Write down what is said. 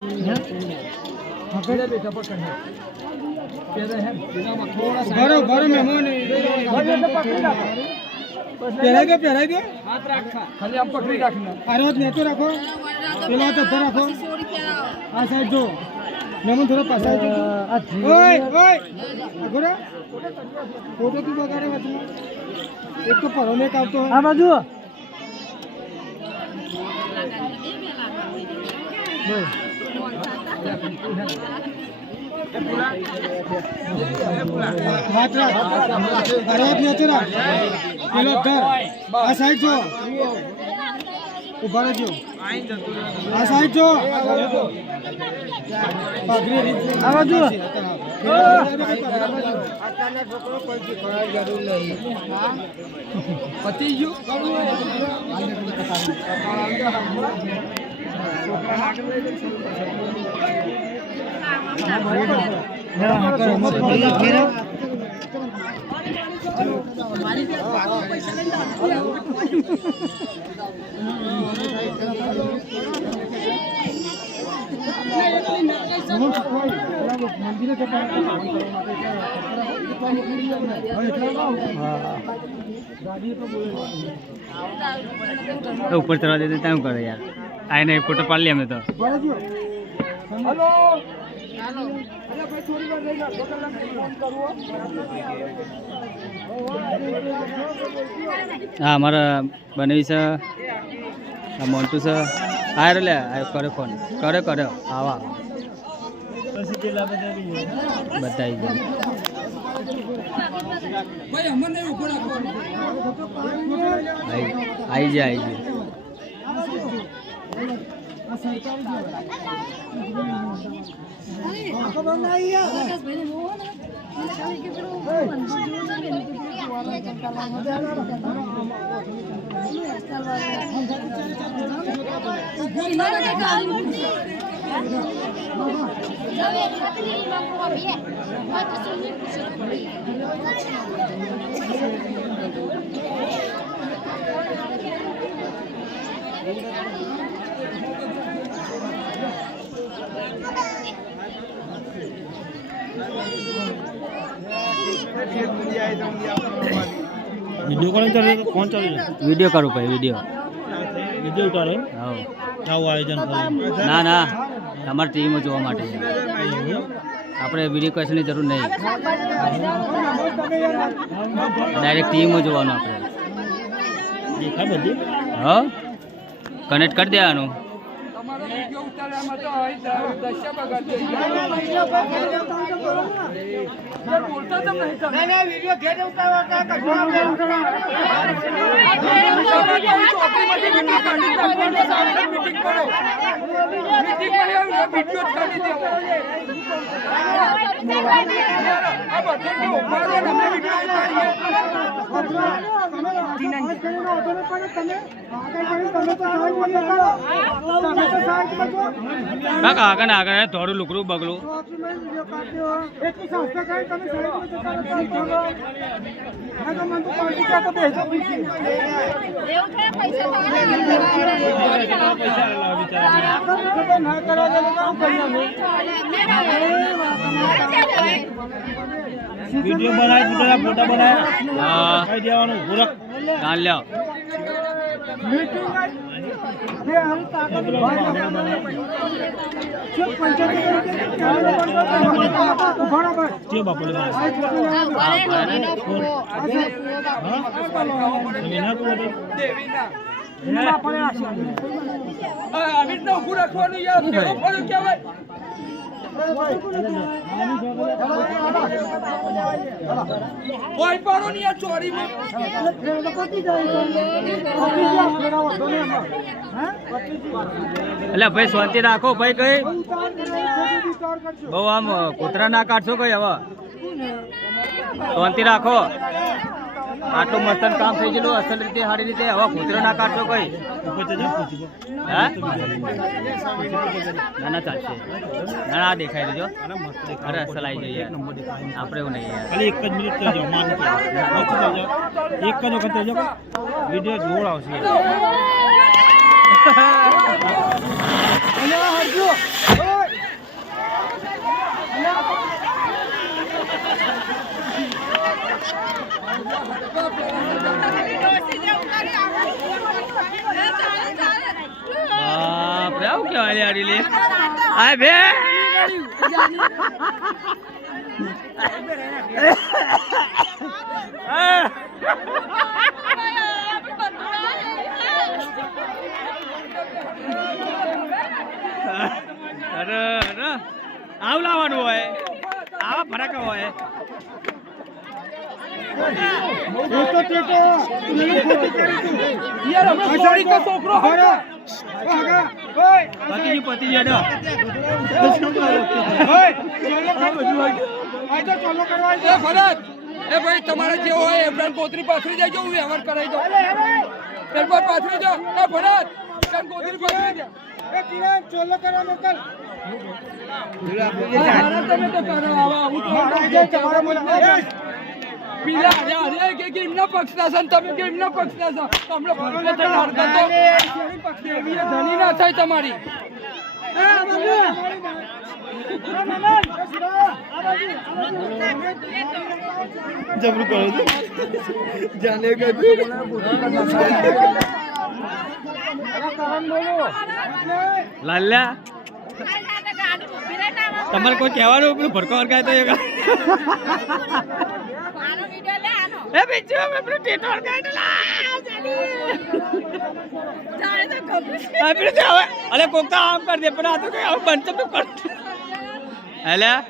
પહેરાઈ દો ખાલી આમ પકડી રાખના આરોજ નેતો રાખો પેલા તો રાખો આ સાઈડ જો નમન થોડો પાછા ઓય ઓય આગોરા ફોટો તું બગાડે વચમાં એક તો પરોને આવતો આ બાજુ હાથ રાખ આરોજ નેતો રાખ પેલો ધર આ સાઈડ જો ઉભા રહેજો આ સાઈડ જો પાઘરી આ બાજુ અત્યારના છોકરો કોઈ શીખવાડવાની જરૂર નહીં પતી ગયું ऊपर चढ़ा देते टाइम करे यार आए नहीं फोटो पाल लिया मैं तो हेलो हेलो अरे भाई थोड़ी बार रहेगा फोन करो हाँ हमारा बनवी से मोन्टू से आए रे करे फोन करे आवा बताइए आई जा वीडियो कॉलिंग चल रही है कौन चल रही है वीडियो करो भाई वीडियो उतारे हाँ આવું આયોજન ના ના તમારી ટીમ જોવા માટે આપણે વિડીયો ક્વેશ્ચનની જરૂર નહીં ડાયરેક્ટ ટીમ જોવાનું આપણે દેખાય બધી હા કનેક્ટ કરી દેવાનું આગળ થોડું લુકડું બગલું वीडियो बनाए फोटो बनाया हाँ गोरख जान लिया कोई पारो नहीं है चोरी में એટલે ભાઈ શાંતિ રાખો ભાઈ કઈ બહુ આમ કૂતરા ના કાઢશો કઈ હવે શાંતિ રાખો આટલું મસ્ત કામ થઈ ગયેલું અસલ રીતે સારી રીતે હવે કૂતરા ના કાઢશો કઈ ના ના ચાલશે ના ના દેખાઈ દેજો અરે અસલ આવી જઈએ આપણે એવું નહીં યાર એક જ મિનિટ થઈ જાવ માન એક જ વખત થઈ જાવ વિડિયો જોર આવશે અલ્યા હરજો ગાડી લે આ બે અરે અરે આવ લાવવાનું હોય આવા ફરક હોય પતિ ભાઈ તમારે જે હોય એમ કોતરી પાથરી જાય હું વ્યવહાર કરાવી દઉં એરપોર્ટ પાથરી જાઓ એ ભરત કોતરી પાથરી જાય ચોલો કરવા મોકલ એમના પક્ષના છે તમે કે એમના પક્ષના છો ધની ના થાય તમારી જબરું કરો જાને લાલ્યા તમારે કોઈ કહેવાનું પેલું ભડકો વર્ગાય તો એ બીજું અમે પેલું ટેટો વર્ગાય તો અલે કોક તો આમ કરી દે પણ આ તો કઈ આમ બનતો તો કર હેલે